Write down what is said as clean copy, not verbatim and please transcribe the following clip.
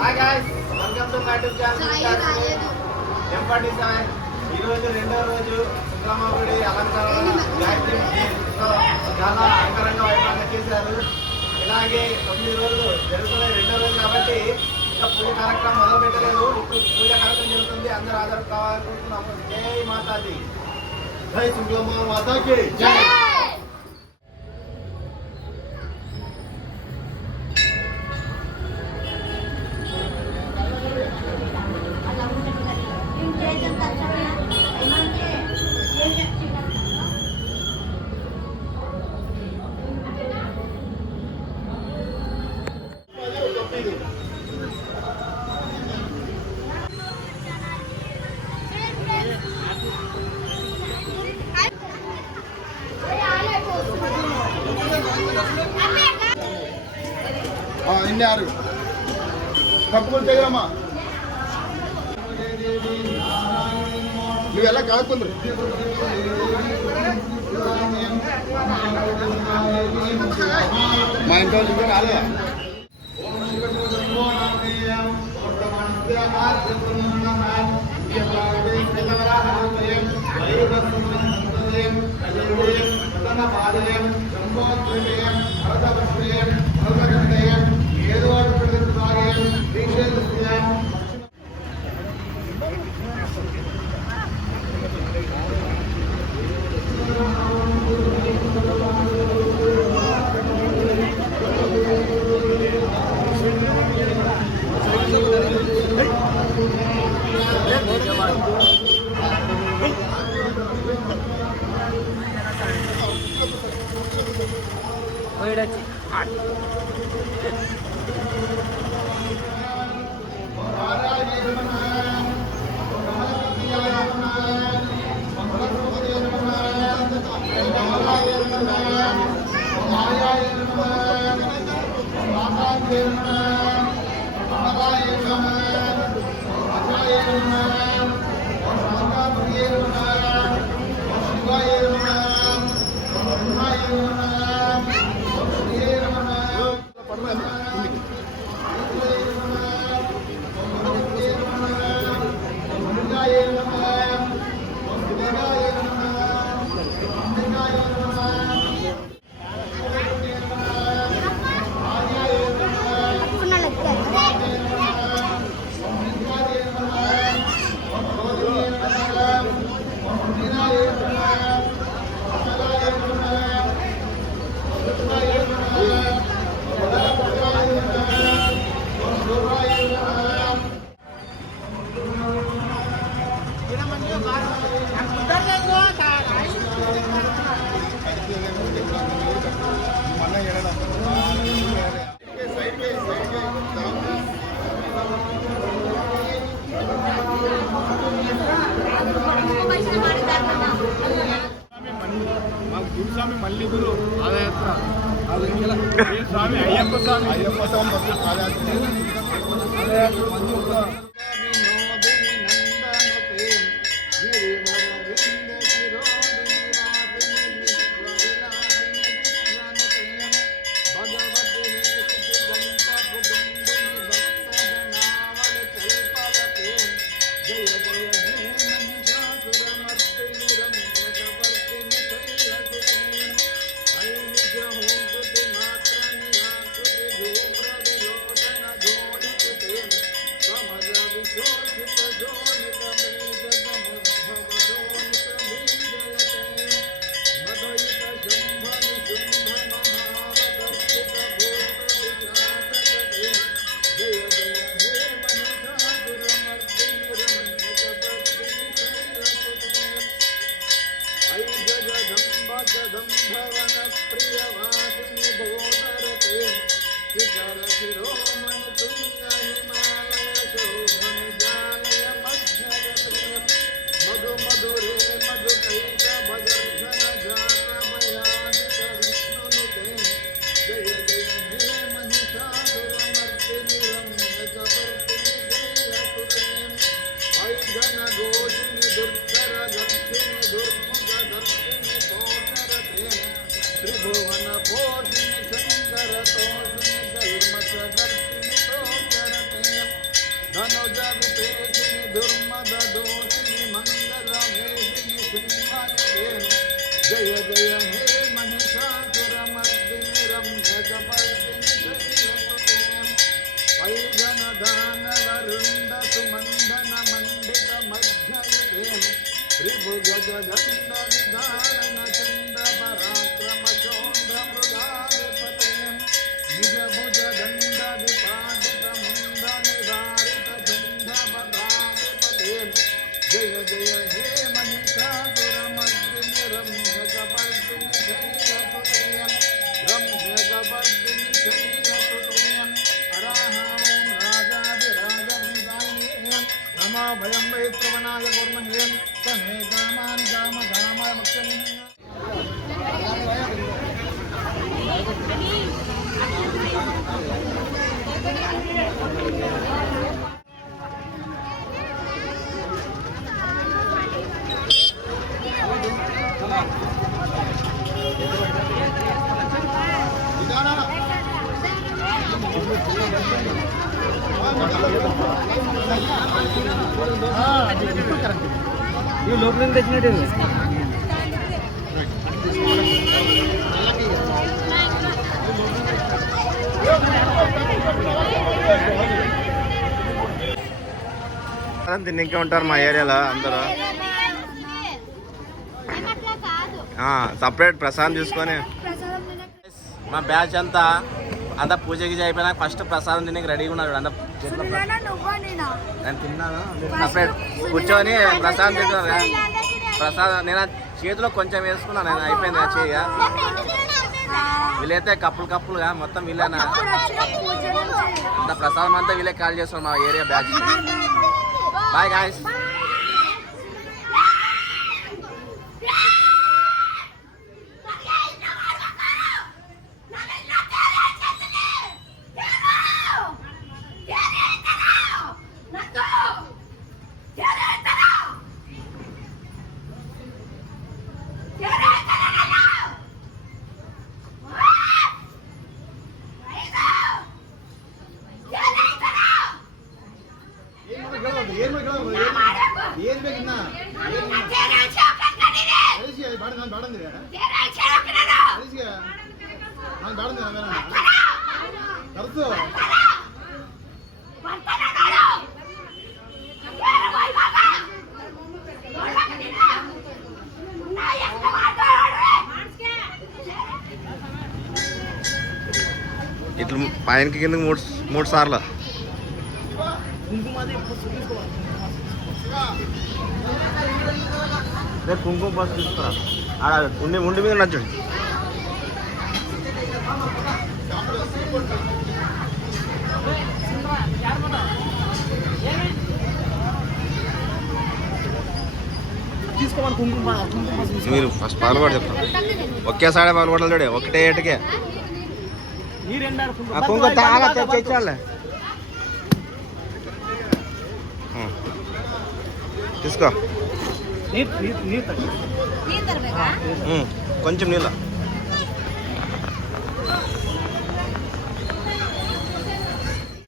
Hi guys, welcome to my YouTube channel M47. ఈ రోజు రెండో రోజు శుక్రమాగుడి అలంకరణ చాలా అంగరంగ వైభవంగా చేశారు. ఇలాగే 9 రోజులు జరుగుతున్నాయి. రెండో రోజు కాబట్టి ఇంకా పూజ కార్యక్రమం మొదలు పెట్టలేదు. ఇప్పుడు పూజ కార్యక్రమం జరుగుతుంది. అందరూ ఆధార్ కావాలనుకుంటున్నాము. జై మాతాజీ, జై శుక్లమ్మ మాతాకి జై. ఇన్నారు తప్పుకొని తెగరమ్మా, నువ్వు ఎలా కాకుందరు మా ఇంట్లో ఇంకా రాలేదా? ఏదో గురుస్వామి మల్లిగురు పాదయాత్ర, స్వామి అయ్యప్ప స్వామి పాదయాత్ర त्रिभुवन पोषण शंकर तोषण जन्म दर्शन विपेशिनि दुर्मद दोषिनि मंगलमेशिनि सिंहायुधे जय जय हे महिषासुरमर्दिनि रम्यकपर्दिनि शैलसुते वैगन दानवरुण्ड सुमण्डन मण्डित मध्ययुधे ऋभुगजदण्ड विधारण चन्द्र पराक्रम चोण्ड मृगाधिपते निज भुज दण्ड विपाटित मुण्ड निवारित चण्ड पदाधिपते जय जय हे महिषासुरमर्दिनि रम्यकपर्दिनि शैलसुते रम्यकपर्दिनि शैलसुते अराहं राजाधिराजं नमो भयं वै प्रवणाय कुर्महे तमे कामान् कामकामाय मक्षम् ये लोकल తెచ్చినట్టే తిన్నికే ఉంటారు మా ఏరియాలో అందరూ సపరేట్ ప్రసాదం తీసుకొని మా బ్యాచ్ అంతా పూజ గీజ అయిపోయినా ఫస్ట్ ప్రసాదం తినకి రెడీగా ఉన్నారు అంత నేను తిన్నాను సపరేట్ కూర్చొని ప్రసాదం తింటున్నారు ప్రసాదం నేను చేతిలో కొంచెం వేసుకున్నాను నేను అయిపోయింది చేయ వీళ్ళైతే కప్పులుగా మొత్తం వీళ్ళేనా అంత ప్రసాదం అంతా వీళ్ళే కాల్ చేస్తున్నారు మా ఏరియా బ్యాచ్ బాయ్ గాయ్స్ ఇట్లా పైనకి కిందకి మూడు సార్లు కుంకుమ పసుపు తీసుకురా ఆడ ఉండి మీద నచ్చండి మీరు ఫస్ట్ పాల్గొడ చెప్తాను ఒకేసారి పాల్గొడాలి చూడే ఒకటే ఏటకే కుంకుమ తెచ్చాలే తీసుకో కొంచెం నీళ్ళ